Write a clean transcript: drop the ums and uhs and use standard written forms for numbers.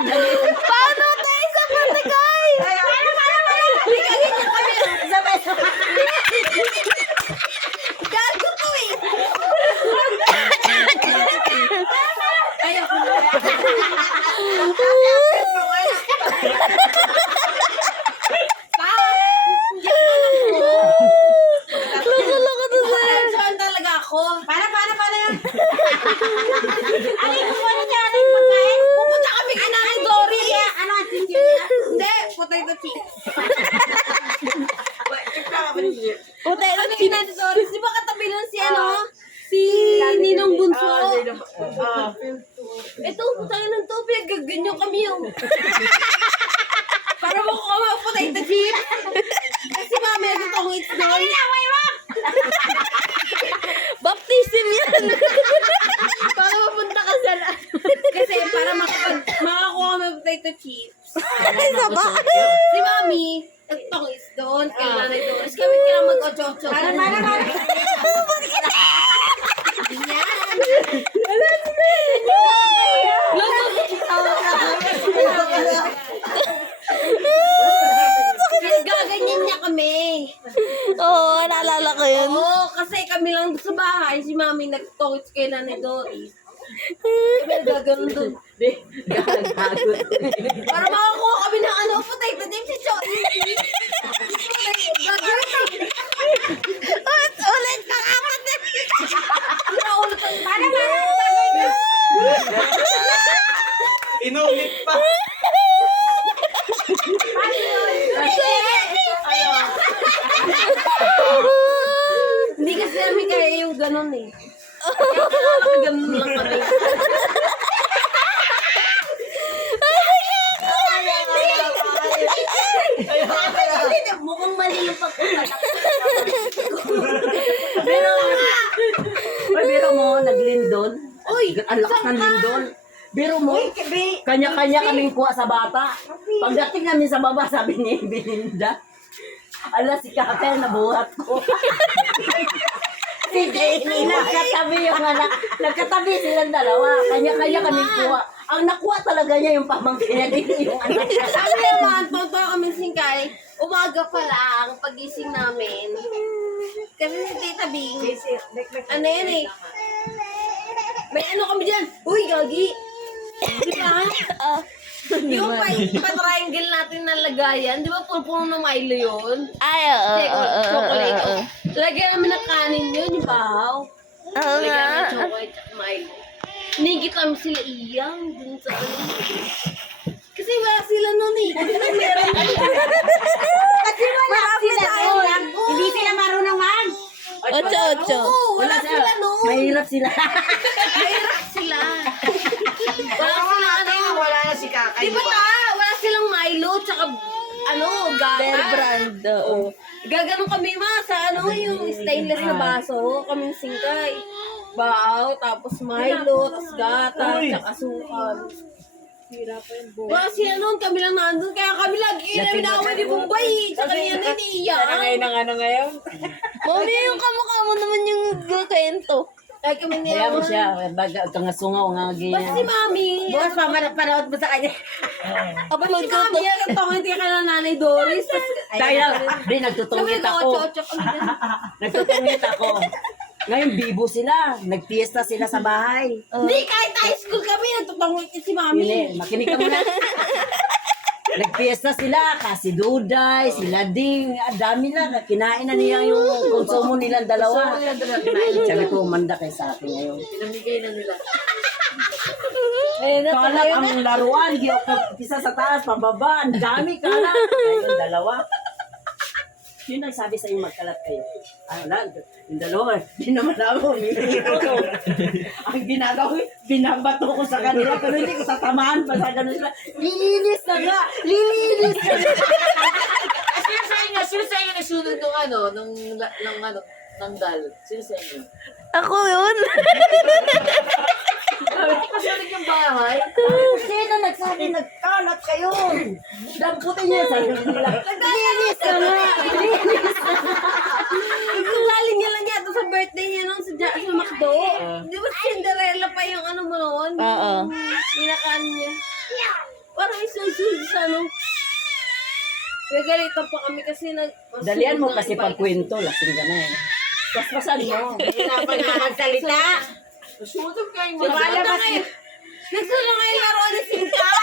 Paano tayo sa patigay? Gago ko eh. Loko-loko to sir. Saan talaga ako? Para yan. Alin mo na dyan? Alin pagkain? Pupunta kami kay Nanay Dory. Ano ang chicken niya? Hindi, potato chips. Potato Kami kay Nanay Dory. Di ba katabi nun si ano? Si Ninong Bunso. Ito, putangin ng tubig. Gaganyo kami yung. Para mo ko potato chips. Kasi mami, ito tong it's doon. Baptism yan. Para mapunta ka sa kasi para makakuha kami ng potato chips. Isa ba? Si mami, itong is doon. Kay Nanay Doris. Kami kailang mag-ocho-ocho. Para. Gaganyan niya kami. Oo, naalala ko yun. Oo, kasi kami lang sa bahay. Si mami nag-tongits kay Nanay Doris. Kami nagaganon doon. Para makakuha kami ng ano, potato chips si Chori. Ulit ka kapatid. Para. Inulit pa. Hindi kasi namin kaya yung ganon eh. Kaya ganun lang kami. Mukhang mali yung pagkukulak. Biro mo, naglindol. Uy, Ang lakas ng lindol. Biro mo, kanya-kanya kaming kuha sa bata. Pagdating namin sa baba, sabi ni Belinda, ala, si Kakay, nabuhat ko. Si Jenny, nagkatabi yung anak. Nagkatabi silang dalawa. Kanya-kanya kaming kuha. Ang nakuha talaga niya yung pamangkin niya, di yung anak. sabi naman, tonto kami singkay, umaga pa lang, pagising namin. Kasi si Tita Bing, ano yan eh, may ano kami dyan, uy, gagi. Di ba? Yung pa-triangle natin na lagayan, di ba puno ng Milo yun? Ay, oo. Chocolate. Lagyan namin ng kanin yun, yung bahaw. Oo Lagyan nga. namin chocolate at Milo. Nigit kami sila iyang dun sa ano. Kasi wala sila nun eh. Kasi meron. Kasi wala sila nun. Hindi sila marunong man. Ocho. Oo, wala sila nun. Mahirap sila. Mahirap sila. Wala sila ano. Wala na si Kakay. Di ba wala silang Milo, tsaka ano, Bear gata. brand. Oo. Gaganon kami sa ano, yung stainless na baso, kaming singkay. Bao, tapos Milo, tapos gata, tsaka sukal. Wala sila nun, kami lang nandun, kaya kami lagi namin away ni Bombay, tsaka niya niniiyak. Mami, yung kamukha mo naman yung kwento. Kaya kami Kaya mo nilawan. siya, baga, kangasungaw nga Basta si ganyan. Mami. Boss, panood mo sa kanya. Upload ko Mami, to. ang tawag ka na Nanay Doris. Dahil, di, nagtutungit ako. Ocho-ocho kami dyan. Nagtutungit ako. Ngayon, bibo sila. Nagpiesta sila sa bahay. Hindi, kahit high school kami, nagtutungit si Mami. Yun makinig ka muna. Nagpiesta sila, kasi Duday, sila Ding, dami na, kinain na niya yung konsumo nilang dalawa. Sabi ko, umanda kayo sa akin ngayon. Pinamigay na nila. Kalat ang laruan, di ako isa sa taas, pababa, ang dami kalat. Yung dalawa. Yun ang sabi sa inyo, magkalat kayo. Ano lang, yung dalawa, di naman ako, umiiyak ko. Ang ginagawa, binabato ko sa kanila, pero hindi ko tatamaan pa sa ganun sila. Lilinis na nga! Lilinis na nga! Sino sa inyo nagsunod nung ano, ng dal? Sino sa inyo? Ako yun. Kasunod yung bahay. Sino nagsabi, nagkalat kayo? Damputin niya sa nila. Lilinis na nga! Ang galing niya lang yata sa birthday niya nung sa McDo. Di ba Cinderella pa yung ano mo noon? Oo. Pinakaan niya. sa ano. Nagalitan pa kami kasi Dalian mo kasi pagkwento, lasing ka na eh. Paspasan mo. Hirapan na magsalita. Nagsusunod ngayon laruan ni Singkay.